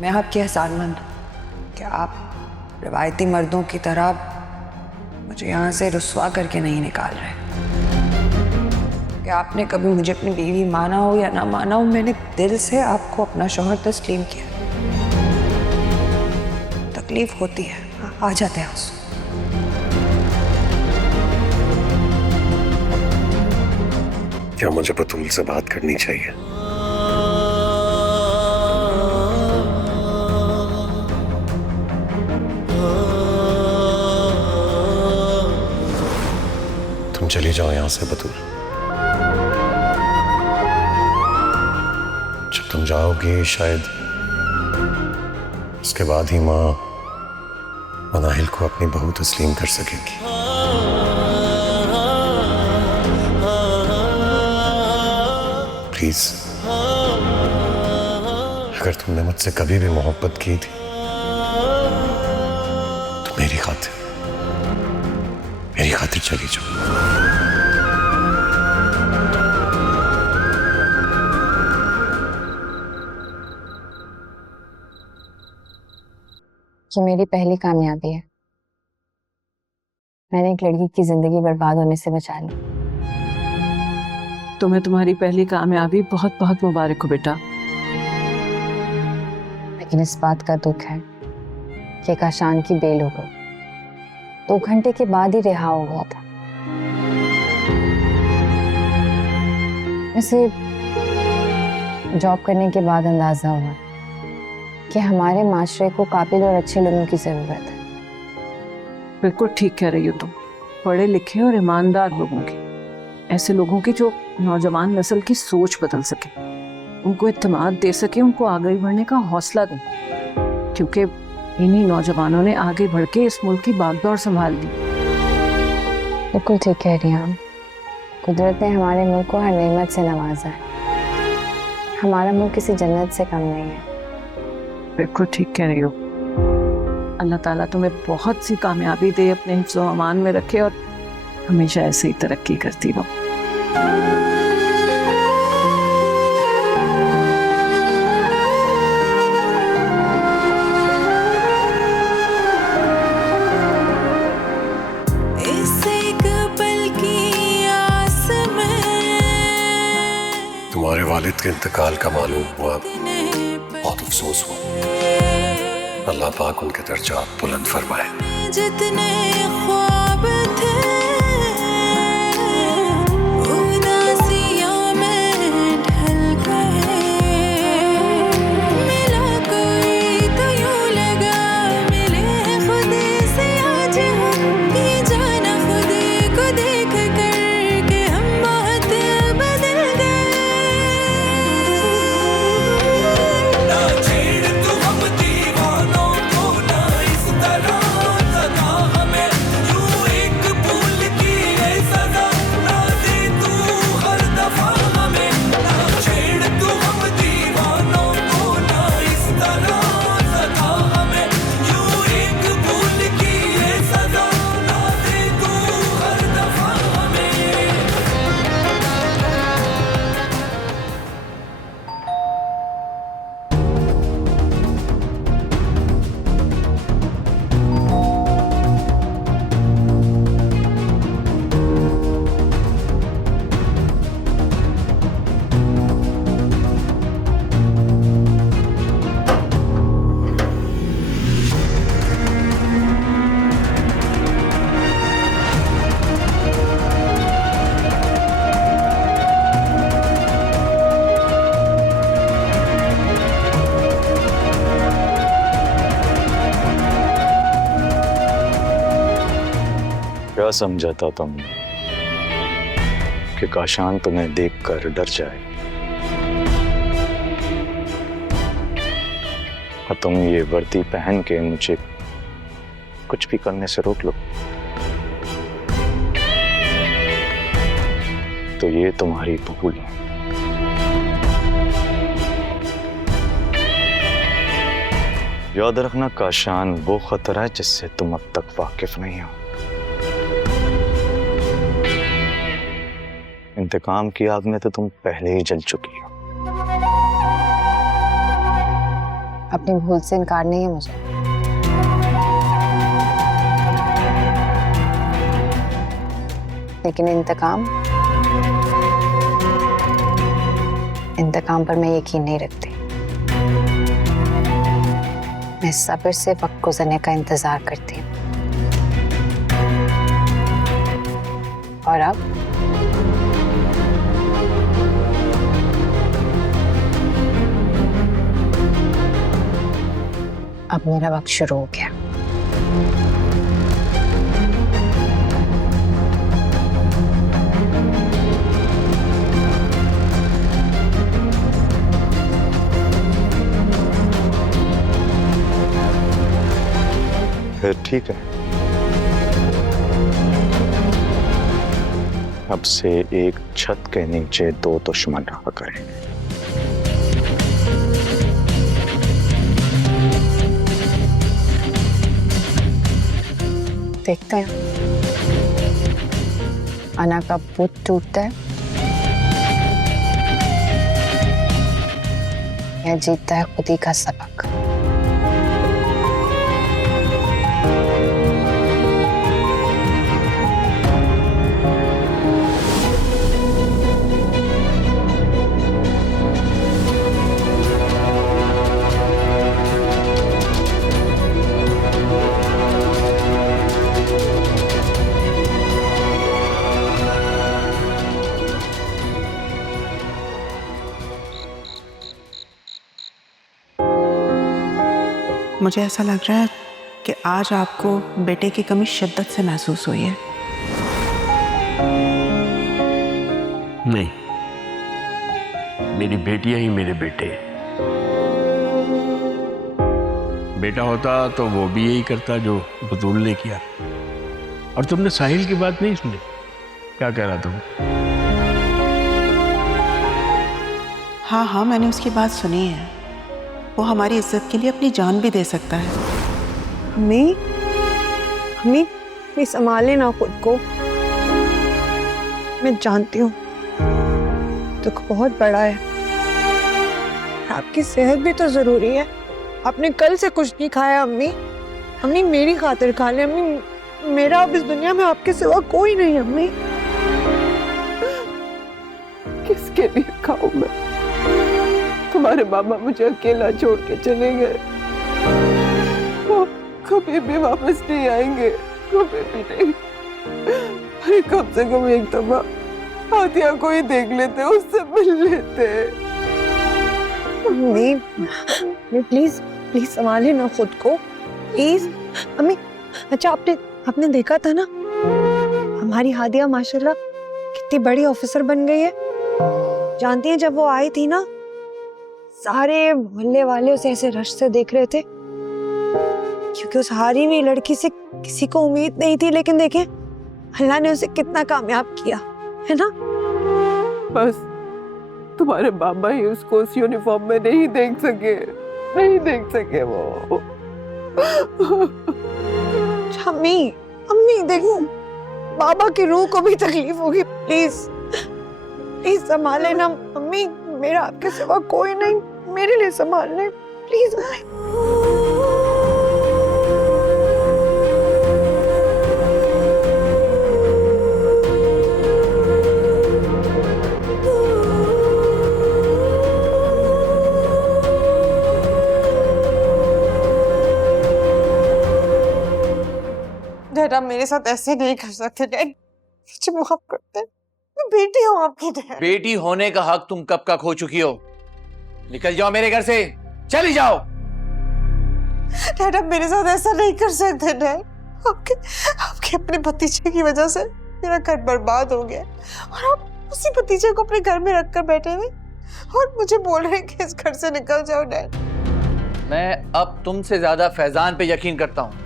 मैं आपकी एहसानमंद हूँ कि आप रिवायती मर्दों की तरह मुझे यहाँ से रुस्वा करके नहीं निकाल रहे। कि आपने कभी मुझे अपनी बीवी माना हो या ना माना हो, मैंने दिल से आपको अपना शौहर तस्लीम किया। तकलीफ होती है, आ जाते हैं आंसू। क्या मुझे बतूल से बात करनी चाहिए? तुम चली जाओ यहां से बतूल। जब तुम जाओगी शायद उसके बाद ही माँ मनाहिल को अपनी बहू तस्लीम कर सकेगी। प्लीज, अगर तुमने मुझसे कभी भी मोहब्बत की थी तो मेरी खातिर चली जाओ। ये मेरी पहली कामयाबी है। मैंने एक लड़की की जिंदगी बर्बाद होने से बचा ली। तुम्हें तुम्हारी पहली कामयाबी बहुत बहुत मुबारक हो बेटा। लेकिन इस बात का दुख है कि काशान की बेल हो गई। 2 घंटे के बाद ही रिहा हो गया था। वैसे जॉब करने के बाद अंदाजा हुआ कि हमारे माशरे को काबिल और अच्छे लोगों की जरूरत है। बिल्कुल ठीक कह रही हो तुम। पढ़े लिखे और ईमानदार लोगों की, ऐसे लोगों की जो नौजवान नस्ल की सोच बदल सके, उनको इत्मीनान दे सके, उनको आगे बढ़ने का हौसला दे। क्योंकि इन्हीं नौजवानों ने आगे बढ़ के इस मुल्क की बागडोर संभाल ली। बिल्कुल ठीक कह रही हैं आप। कुदरत ने हमारे मुल्क को हर नेमत से नवाजा है। हमारा मुल्क किसी जन्नत से कम नहीं है। बिल्कुल ठीक कह रही हो। अल्लाह ताला तुम्हें बहुत सी कामयाबी दे, अपने हिफ्ज़ व अमान में रखे और हमेशा ऐसे ही तरक्की करती रहो। तुम्हारे वालिद के इंतकाल का मालूम हुआ, बहुत अफसोस हुआ। अल्लाह पाक उनके दर्जात बुलंद फरमाए। जितने ख्वाब थे उदासियों में ढल गए। मिला कोई तो यूं लगा मिले खुद से आज हम। ये जाना खुद को देख कर के हम बहुत बदल गए। ना छेड़ तू हम दीवानों को, ना इस तरह सदा हमें यूं एक भूल की है सजा। ना दे तू हर दफा हमें, ना छेड़ तू हम दीवानों को, ना इस तरह सदा हमें यूं एक भूल की है सजा। ना दे तू हर दफा हमें। क्या समझा था तुमने कि काशान तुम्हें देखकर डर जाए और तुम ये वर्दी पहन के मुझे कुछ भी करने से रोक लो? तो ये तुम्हारी भूल है। याद रखना, काशान वो खतरा है जिससे तुम अब तक वाकिफ नहीं हो। इंतकाम की आग में तो तुम पहले ही जल चुकी हो। अपनी भूल से इनकार नहीं है मुझे। लेकिन इंतकाम पर मैं यकीन नहीं रखती। मैं सब्र से वक्त गुजरने का इंतजार करती हूँ। और अब मेरा वक्त शुरू हो गया। फिर ठीक है, अब से एक छत के नीचे दो दुश्मन रहा करेंगे। देखते हैं अना का बुत टूटता है या जीतता है खुदी का सबक। मुझे ऐसा लग रहा है कि आज आपको बेटे की कमी शिद्दत से महसूस हुई है। नहीं, मेरी बेटियां ही मेरे बेटे हैं। बेटा होता तो वो भी यही करता जो बतूल ने किया। और तुमने साहिल की बात नहीं सुनी? क्या कह रहा तुम? हाँ हाँ, मैंने उसकी बात सुनी है। वो हमारी इज्जत के लिए अपनी जान भी दे सकता है। मैं संभाले ना खुद को। मैं जानती हूँ दुख बहुत बड़ा है, आपकी सेहत भी तो जरूरी है। आपने कल से कुछ नहीं खाया अम्मी। अम्मी मेरी खातिर खा ले अम्मी। मेरा अब इस दुनिया में आपके सिवा कोई नहीं अम्मी। किसके लिए खाऊं मैं? तुम्हारे मामा मुझे अकेला छोड़ के चले गए। वो कभी भी वापस नहीं आएंगे, कभी भी नहीं। अरे कम से कम एक दफा हादिया को ही देख लेते, उससे मिल लेते। अम्मी प्लीज संभाले ना खुद को प्लीज अम्मी। अच्छा आपने देखा था ना हमारी हादिया माशाल्लाह कितनी बड़ी ऑफिसर बन गई है। जानती हैं जब वो आई थी ना, सारे मोहल्ले वाले उसे ऐसे रश से देख रहे थे, क्योंकि उस हारी हुई लड़की से किसी को उम्मीद नहीं थी। लेकिन देखें अल्लाह ने उसे कितना कामयाब किया है ना। बस तुम्हारे मामा ही उसको उस यूनिफॉर्म में नहीं देख सके वो। अम्मी देखो बाबा की रूह को भी तकलीफ होगी। प्लीज संभाले ना अम्मी। मेरा आपके सिवा कोई नहीं, मेरे लिए संभाल ले प्लीज अम्मी। डैड आप मेरे साथ ऐसे नहीं कर सकते। डैड मुझे माफ करते, मैं बेटी हूँ आपकी। डैड बेटी होने का हक तुम कब का खो चुकी हो। निकल जाओ मेरे घर से, चली जाओ। डैड आप मेरे साथ ऐसा नहीं कर सकते। डैड आपके अपने भतीजे की वजह से मेरा घर बर्बाद हो गया और आप उसी भतीजे को अपने घर में रखकर बैठे हुए और मुझे बोल रहे हैं कि इस घर से निकल जाओ। डैड मैं अब तुमसे ज्यादा फैजान पे यकीन करता हूँ।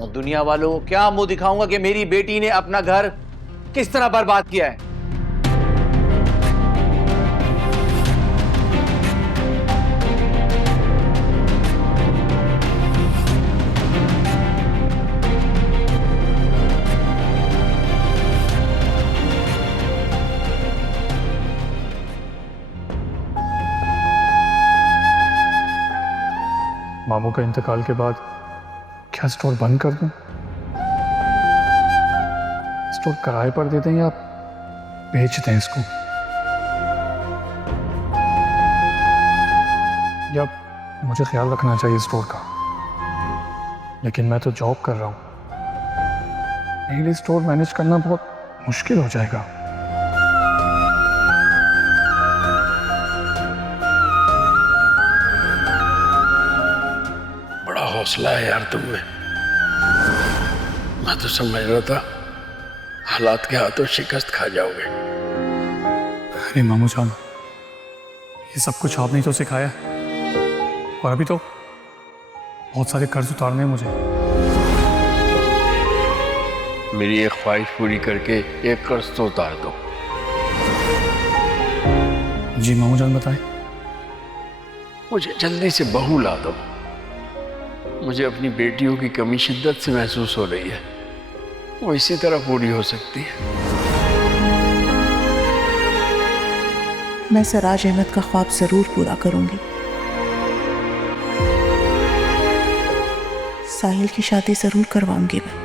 और दुनिया वालों को क्या मुंह दिखाऊंगा कि मेरी बेटी ने अपना घर किस तरह बर्बाद किया है। मामू का इंतकाल के बाद क्या स्टोर बंद कर दूं? स्टोर किराए पर दे दें या बेच दें इसको, या मुझे ख्याल रखना चाहिए स्टोर का? लेकिन मैं तो जॉब कर रहा हूँ, मेरे लिए स्टोर मैनेज करना बहुत मुश्किल हो जाएगा। बड़ा हौसला है यार तुम में। मैं तो समझ रहा था हालात के हाथों शिकस्त खा जाओगे। अरे मामू जान, ये सब कुछ आपने ही तो सिखाया है। और अभी तो बहुत सारे कर्ज उतारने हैं मुझे। मेरी एक ख्वाहिश पूरी करके एक कर्ज तो उतार दो। जी मामू जान बताएं। मुझे जल्दी से बहू ला दो। मुझे अपनी बेटियों की कमी शिद्दत से महसूस हो रही है, वो इसी तरह पूरी हो सकती है। मैं सराज अहमद का ख्वाब जरूर पूरा करूंगी। साहिल की शादी जरूर करवाऊंगी मैं।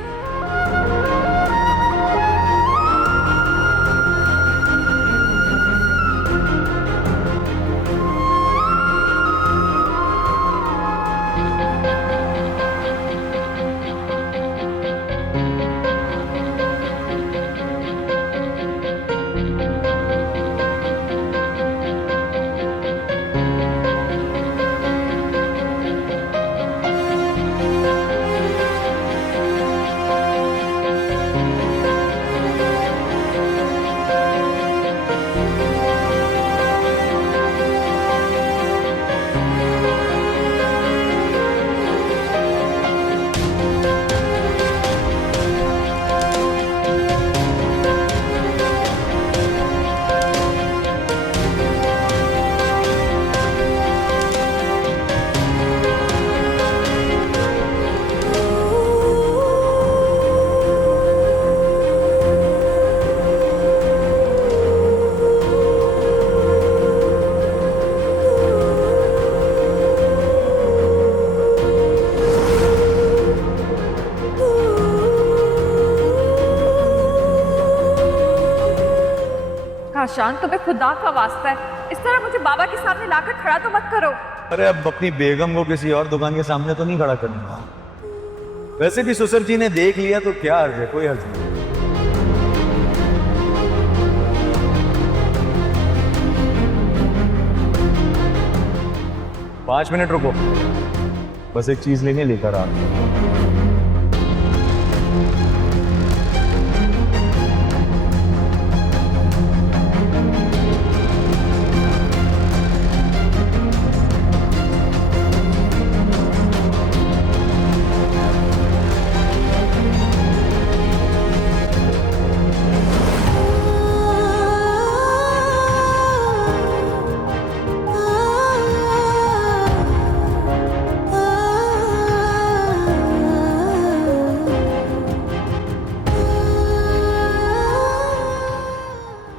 काशान, तुम्हें खुदा का वास्ता है, इस तरह मुझे बाबा के सामने लाकर खड़ा तो मत करो। अरे अब अपनी बेगम को किसी और दुकान के सामने तो नहीं खड़ा करना। वैसे भी सुसर जी ने देख लिया तो क्या हर्ज है, कोई हर्ज नहीं। 5 मिनट रुको, बस एक चीज लेने लेकर आ।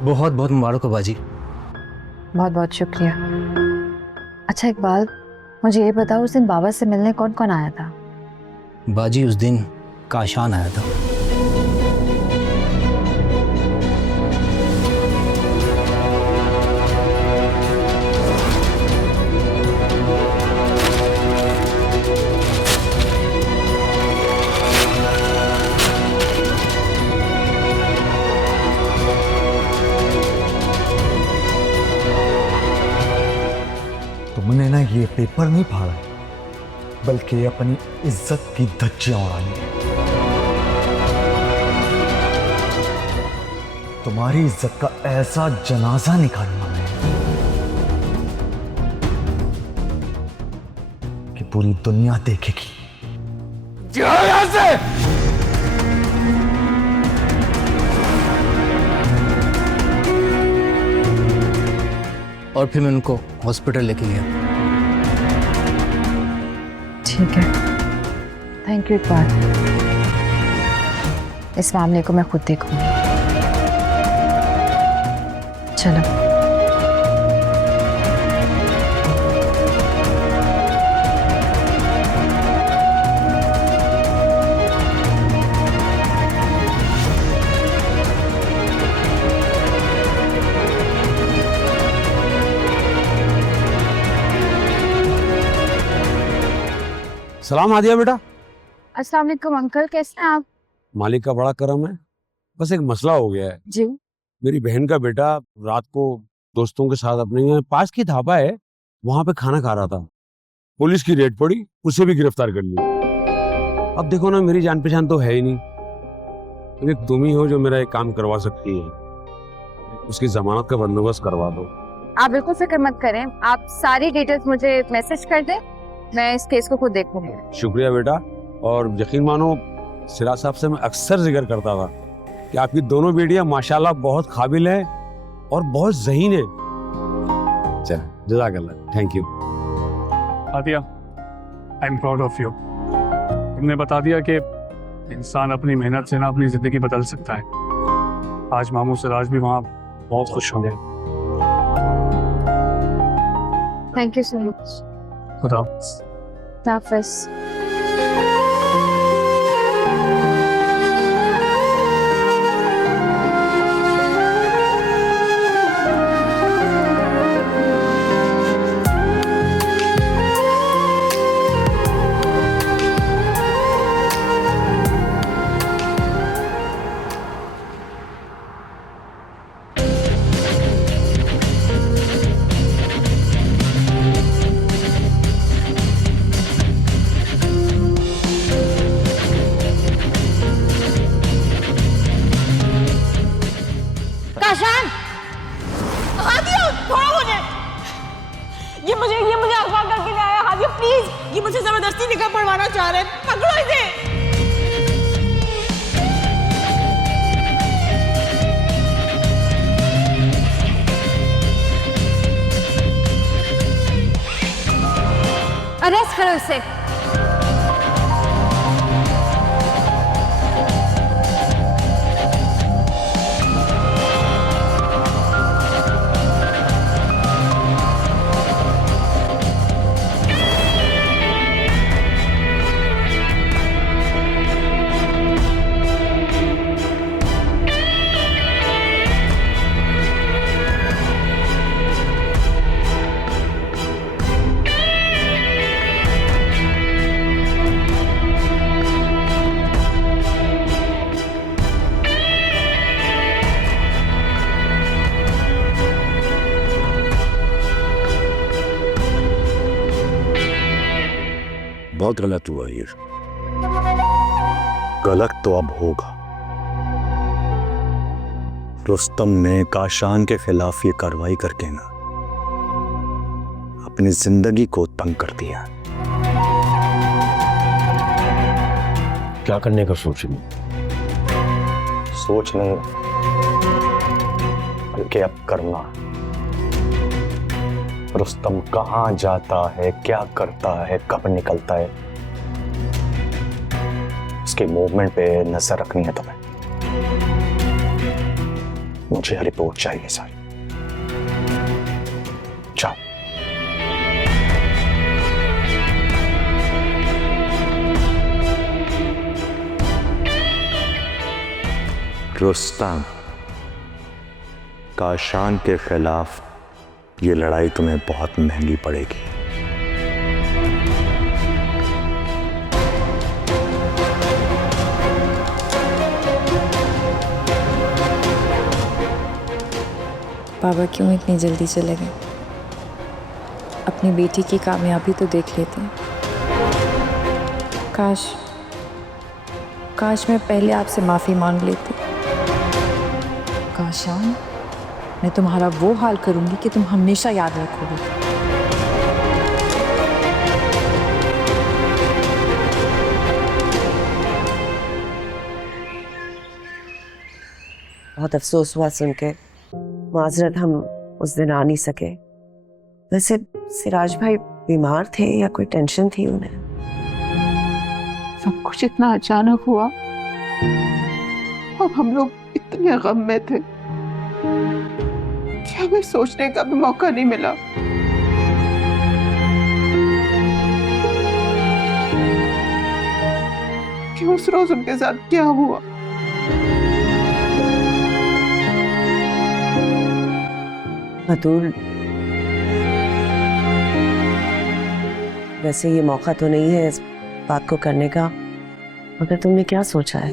बहुत बहुत मुबारक हो बाजी। बहुत बहुत शुक्रिया। अच्छा इकबाल, मुझे ये बताओ उस दिन बाबा से मिलने कौन कौन आया था? बाजी उस दिन काशान आया था। तुमने ना ये पेपर नहीं फाड़ा, बल्कि अपनी इज्जत की धज्जियां उड़ाई। तुम्हारी इज्जत का ऐसा जनाजा निकालना है कि पूरी दुनिया देखेगी। जा यहां से। और फिर मैं उनको हॉस्पिटल लेके गया। ठीक है, थैंक यू इकबाल। इस मामले को मैं खुद देखूंगी। चलो। सलाम आदिया बेटा। अस्सलाम वालेकुम अंकल, कैसे हैं आप? मालिक का बड़ा करम है, बस एक मसला हो गया है। जी। मेरी बहन का बेटा रात को दोस्तों के साथ अपने यहाँ पास की ढाबा है, वहां पे खाना खा रहा था। पुलिस की रेड पड़ी, उसे भी गिरफ्तार कर लिया। अब देखो ना, मेरी जान पहचान तो है ही नहीं, तो एक तुम ही हो जो मेरा एक काम करवा सकती है, उसकी जमानत का बंदोबस्त करवा दो। आप बिल्कुल फिक्र मत करें, आप सारी डिटेल्स मुझे मैसेज कर दें, मैं इस केस को खुद देखूंगी। शुक्रिया बेटा। और यकीन मानो, सिराज साहब से मैं अक्सर जिक्र करता था कि आपकी दोनों बेटियां माशाल्लाह बहुत काबिल हैं और बहुत ज़हीन हैं। चल, जज़ाकल्लाह, thank you. Adiya, I am proud of you. तुमने बता दिया कि इंसान अपनी मेहनत से ना अपनी जिंदगी बदल सकता है। आज मामू सिराज भी वहाँ बहुत खुश होंगे। Thank you so much. खुदा हाफिज़। ये मुझे अगवा करके ले आया। हादिया प्लीज, ये मुझे जबरदस्ती निकाह पढ़वाना चाह रहे हैं, पकड़ो इसे। अरेस्ट करो इसे। बहुत गलत हुआ ये, गलत तो अब होगा। रुस्तम ने काशान के खिलाफ ये कार्रवाई करके ना अपनी जिंदगी को तंग कर दिया। क्या करने का सोच नहीं? सोच नहीं, बल्कि अब करना। रुस्तम कहाँ जाता है, क्या करता है, कब निकलता है, उसके मूवमेंट पे नजर रखनी है तुम्हें। मुझे रिपोर्ट चाहिए सारी। जाओ। रुस्तम, काशान के खिलाफ ये लड़ाई तुम्हें बहुत महंगी पड़ेगी। बाबा क्यों इतनी जल्दी चले गए? अपनी बेटी की कामयाबी तो देख लेते। काश मैं पहले आपसे माफ़ी मांग लेती। काशान, मैं तुम्हारा वो हाल करूंगी कि तुम हमेशा याद रखोगे। बहुत अफसोस हुआ सुन के, माजरत हम उस दिन आ नहीं सके। वैसे सिराज भाई बीमार थे या कोई टेंशन थी उन्हें? सब कुछ इतना अचानक हुआ और हम लोग इतने गम में थे कि हमें सोचने का भी मौका नहीं मिला। कि उस रोज उनके साथ क्या हुआ। बतूल, वैसे ये मौका तो नहीं है बात को करने का, मगर तुमने क्या सोचा है?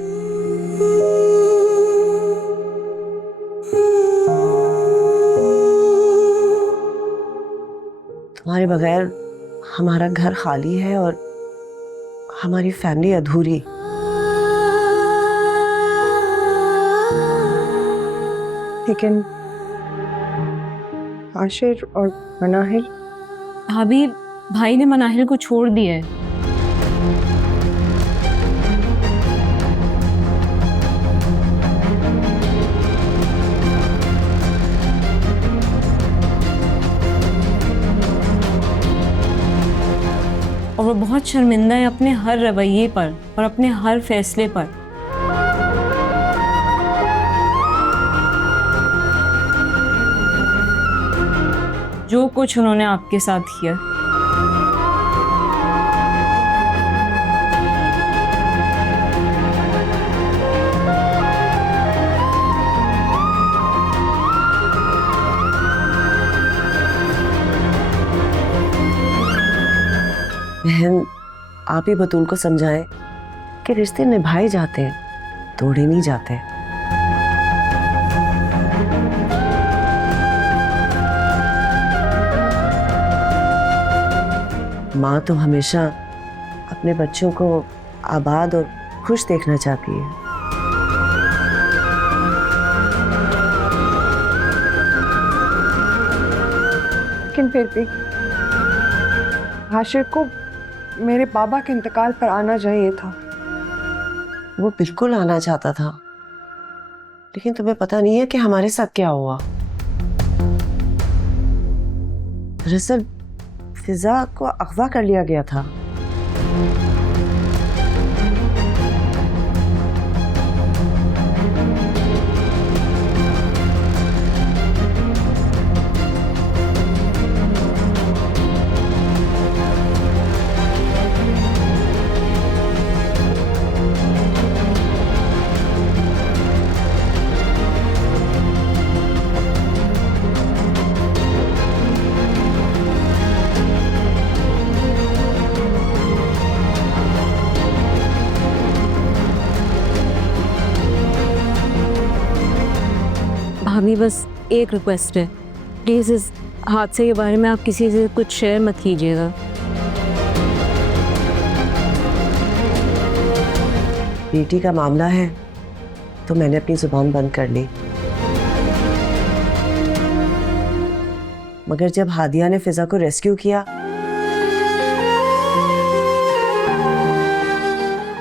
तुम्हारे बगैर हमारा घर खाली है और हमारी फैमिली अधूरी। लेकिन आशिर और मनाहिर? भाभी, भाई ने मनाहिर को छोड़ दिया है। और वो बहुत शर्मिंदा है अपने हर रवैये पर और अपने हर फैसले पर। जो कुछ उन्होंने आपके साथ किया। बहन, आप ही बतूल को समझाएं कि रिश्ते निभाए जाते हैं, तोड़े नहीं जाते। माँ तो हमेशा अपने बच्चों को आबाद और खुश देखना चाहती है। लेकिन फिर भी आशिर को मेरे बाबा के इंतकाल पर आना चाहिए था। वो बिल्कुल आना चाहता था, लेकिन तुम्हें पता नहीं है कि हमारे साथ क्या हुआ। दरअसल फिजा को अगवा कर लिया गया था। भाभी, बस एक रिक्वेस्ट है, प्लीज़ इस हादसे के बारे में आप किसी से कुछ शेयर मत कीजिएगा। बेटी का मामला है तो मैंने अपनी जुबान बंद कर ली, मगर जब हादिया ने फिजा को रेस्क्यू किया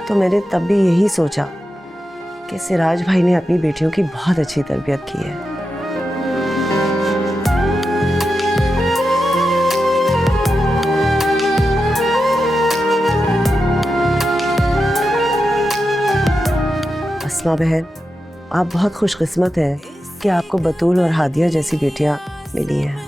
तो मैंने तब भी यही सोचा कि सिराज भाई ने अपनी बेटियों की बहुत अच्छी तरबियत की है। अस्मा बहन, आप बहुत खुशकिस्मत हैं कि आपको बतूल और हादिया जैसी बेटियां मिली हैं।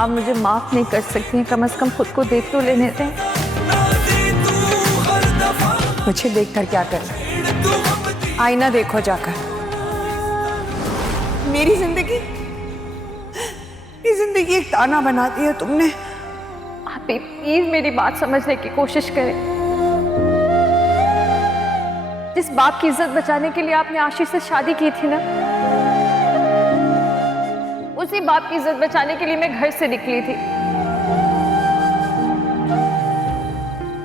आप मुझे माफ नहीं कर सकती हैं, कम से कम खुद को देख तो लेने दें। मुझे देखकर क्या करना? आईना देखो जाकर। मेरी जिंदगी एक ताना बना दिया तुमने। आप प्लीज मेरी बात समझने की कोशिश करें। जिस बाप की इज्जत बचाने के लिए आपने आशीष से शादी की थी ना, उसी बाप की इज्जत बचाने के लिए मैं घर से निकली थी।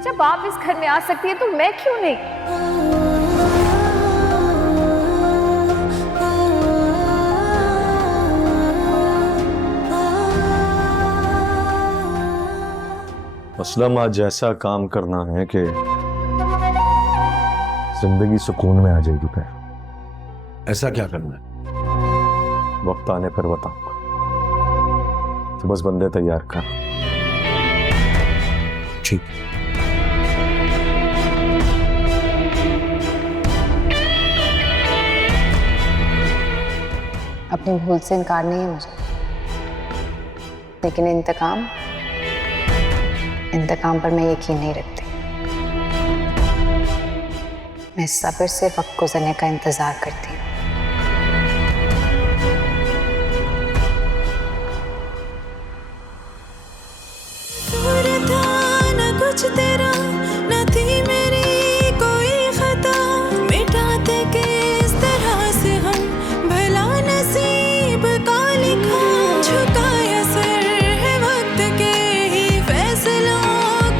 जब आप इस घर में आ सकती है तो मैं क्यों नहीं? असलम, आज ऐसा काम करना है कि जिंदगी सुकून में आ जाएगी। ऐसा क्या करना है? वक्त आने पर बताऊंगा। तो बस बंदे तैयार कर। ठीक। अपनी भूल से इनकार नहीं है मुझे, लेकिन इंतकाम पर मैं यकीन नहीं रखती। मैं सब्र से वक्त गुजरने का इंतजार करती हूँ। कुछ तेरा न थी मेरी कोई खता, मिटाते किस तरह से हम भला नसीब का लिखा। झुकाया सर है वक्त के ही फैसलों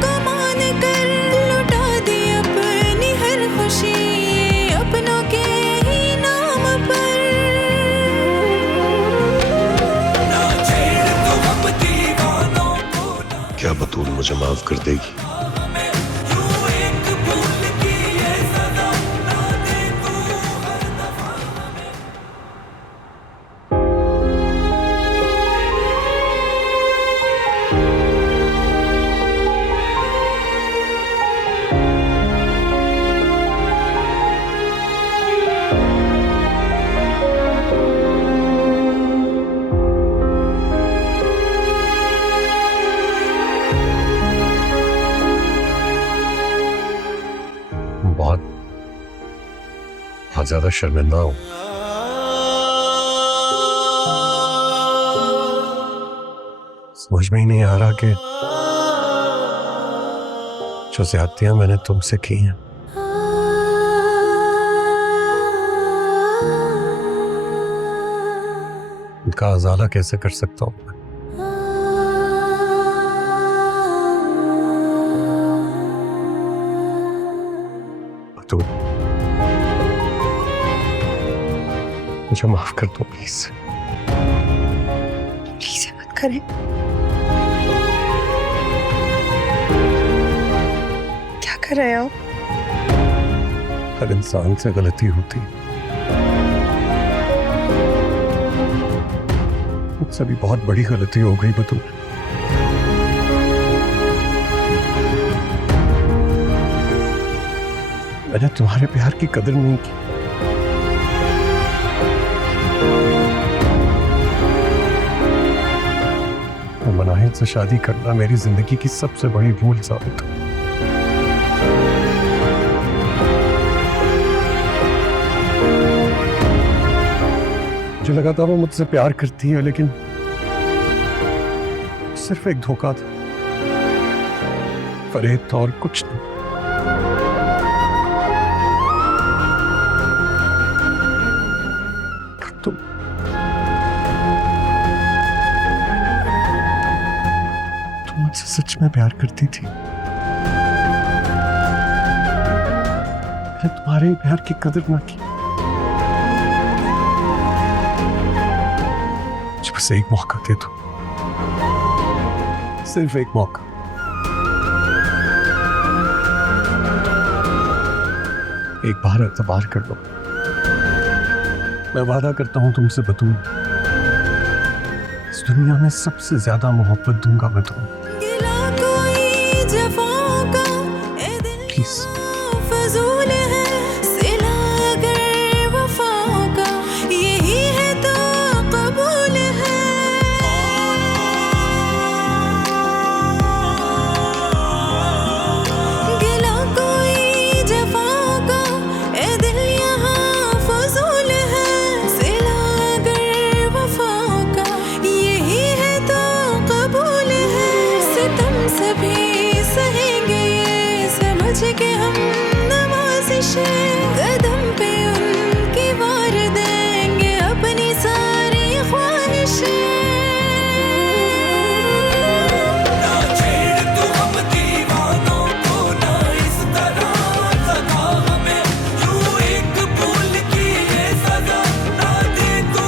को मान कर, लुटा दी अपनी हर खुशी अपनों के ही नाम पर। ना छेड़ तू हम दीवानों को। क्या बतूल मुझे माफ कर देगी? बहुत ज्यादा शर्मिंदा हूं। समझ में ही नहीं आ रहा कि जो ज्यादतियां मैंने तुमसे की हैं उनका अजाला कैसे कर सकता हूं मैं। तो मुझे माफ कर दो प्लीज। प्लीज मत करें। क्या कर रहे हो? हर इंसान से गलती होती, मुझसे भी बहुत बड़ी गलती हो गई बतूल। मैंने तुम्हारे प्यार की कदर नहीं की। मनाहिर से शादी करना मेरी जिंदगी की सबसे बड़ी भूल साबित हुई। मुझे लगा था वो मुझसे प्यार करती है, लेकिन सिर्फ एक धोखा था, फरेब था और कुछ नहीं। मुझसे सच में प्यार करती थी। मैंने तुम्हारे प्यार की कदर ना की। मुझे बस एक मौका दे दो, सिर्फ एक मौका। एक बार एतबार कर लो। मैं वादा करता हूं तुमसे बतूल, इस दुनिया में सबसे ज्यादा मोहब्बत दूंगा मैं तुम्हें। प्लीज फजूल है सिला अगर वफाओं का, यही है तो कबूल है। गिला कोई जफाओं का ए दिल यहाँ फजूल है, सिला अगर वफाओं का, यही है तो कबूल है। सितम सभी सहेंगे समझ के हम कदम पे उनकी वार देंगे अपनी सारी ख्वाहिशें। ना छेड़ तू हम दीवानों को, ना इस तरह सजा हमें, यूं एक भूल की ये सजा ना दे तू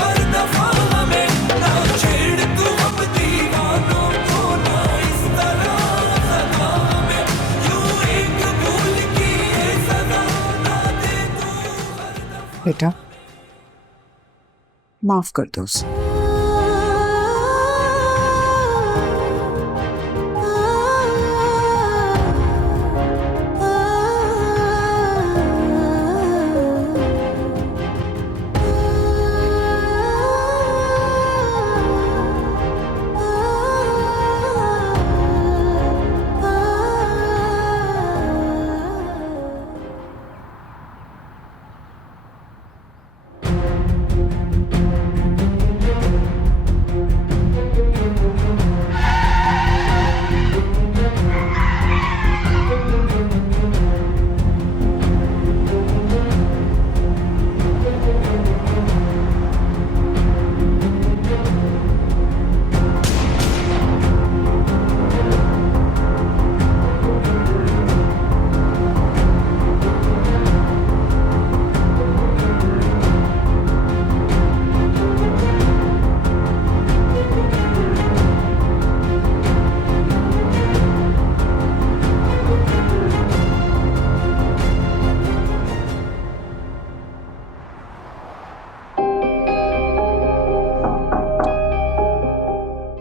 हर दफा हमें। ना छेड़ तू हम दीवानों को, ना इस तरह सजा हमें, यूं एक भूल की ये सजा। बेटा, माफ कर दो उसे।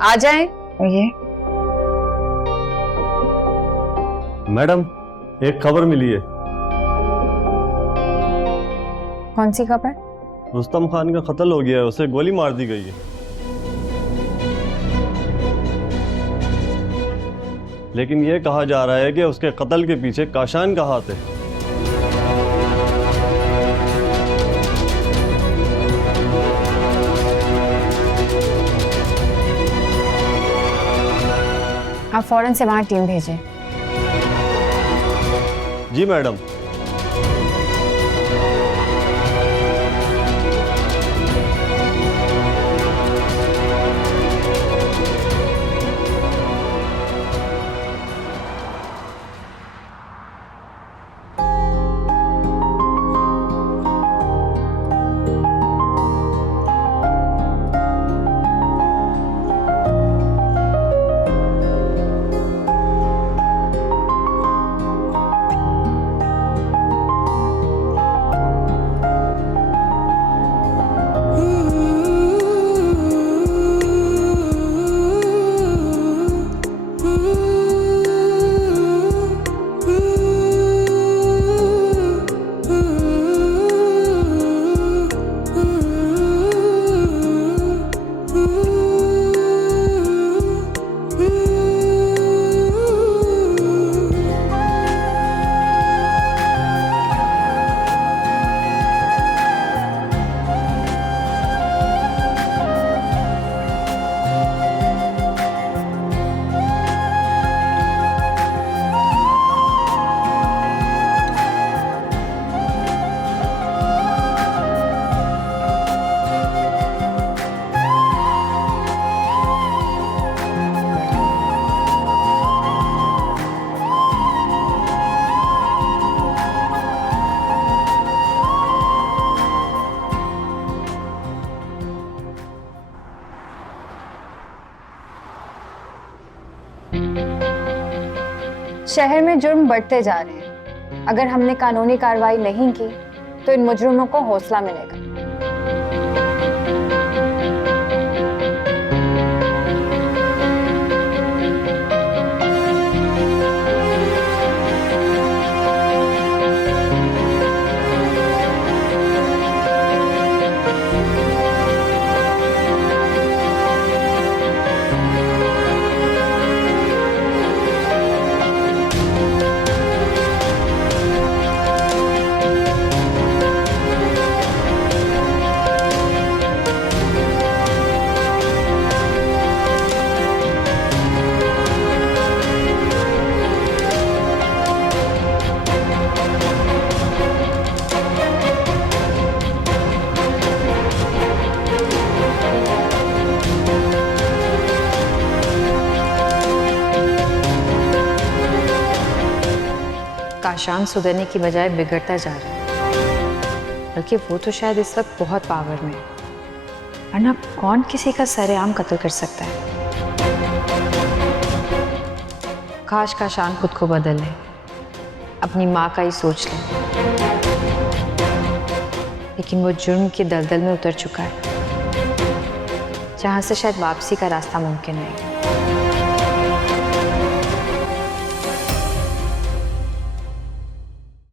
आ जाए। ये मैडम, एक खबर मिली है। कौन सी खबर? रुस्तम खान का कत्ल हो गया है, उसे गोली मार दी गई है। लेकिन यह कहा जा रहा है कि उसके कत्ल के पीछे काशान का हाथ है। आप फौरन से वहां टीम भेजें। जी मैडम। शहर में जुर्म बढ़ते जा रहे हैं। अगर हमने कानूनी कार्रवाई नहीं की तो इन मुजरिमों को हौसला मिलेगा। काशान सुधरने की बजाय बिगड़ता जा रहा है, बल्कि वो तो शायद इस वक्त बहुत पावर में है, वरना कौन किसी का सरेआम कत्ल कर सकता है। काश काशान खुद को बदल ले, अपनी माँ का ही सोच ले, लेकिन वो जुर्म के दलदल में उतर चुका है। जहाँ से शायद वापसी का रास्ता मुमकिन नहीं।